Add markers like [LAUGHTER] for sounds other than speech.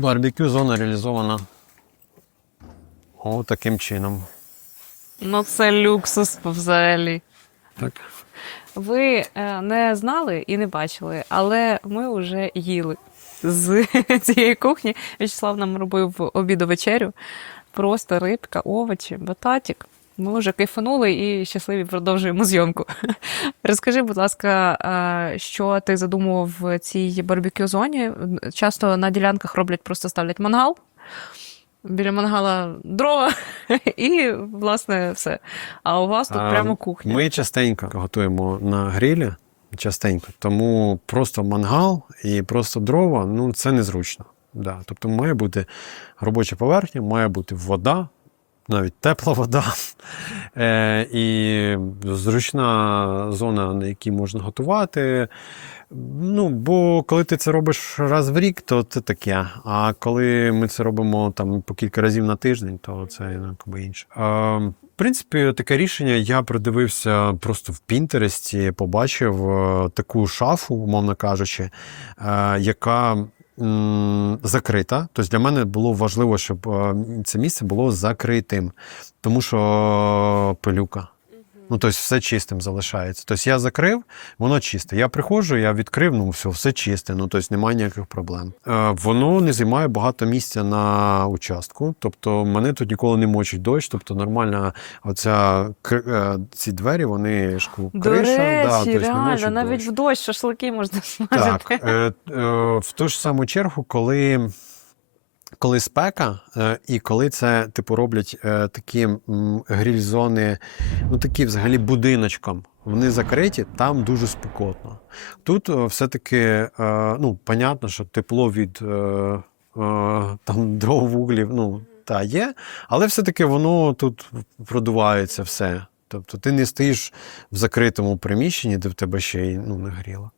Барбекю зона реалізована о, таким чином. Ну, це люксус взагалі. Так. Ви е, не знали і не бачили, але ми вже їли з [LAUGHS] цієї кухні. В'ячеслав нам робив обіду вечерю. Просто рибка, овочі, бататік. Ми вже кайфанули і щасливі продовжуємо зйомку. [LAUGHS] Розкажи, будь ласка, що ти задумував в цій барбекю зоні? Часто на ділянках роблять, просто ставлять мангал. Біля мангала дрова [LAUGHS] і, власне, все. А у вас тут А, прямо кухня. Ми частенько готуємо на грилі, частенько, тому просто мангал і просто дрова ну це незручно. Да. Тобто має бути робоча поверхня, має бути вода, навіть тепла вода, е, і зручна зона, на якій можна готувати. Ну, бо коли ти це робиш раз в рік, то це таке. А коли ми це робимо там по кілька разів на тиждень, то це ну, якби інше. Е, в принципі, таке рішення я придивився просто в Пінтересті, побачив е, таку шафу, умовно кажучи, е, яка закрита. Тобто для мене було важливо, щоб е, це місце було закритим, тому що пилюка. Ну, тобто все чистим залишається. Тобто я закрив, воно чисте. Я приходжу, я відкрив, ну все, все чисте, ну тобто немає ніяких проблем. Е, воно не займає багато місця на участку. Тобто мене тут ніколи не мочить дощ, тобто нормальна оця е, ці двері, вони ж До криша, речі, да, тобто реально, навіть дощ. в дощ шашлики можна смажити. Так, е, е, в ту ж саму чергу, коли, коли спека, е, і коли це, типу, роблять е, такі м, гриль-зони, ну такі взагалі будиночком, вони закриті, там дуже спекотно. Тут е, все-таки, ну, понятно, що тепло від там, [LAUGHS] дров вуглів, ну, та є, але все-таки воно тут продувається все. Тобто ти не стоїш в закритому приміщенні, де в тебе ще й ну, не гріло.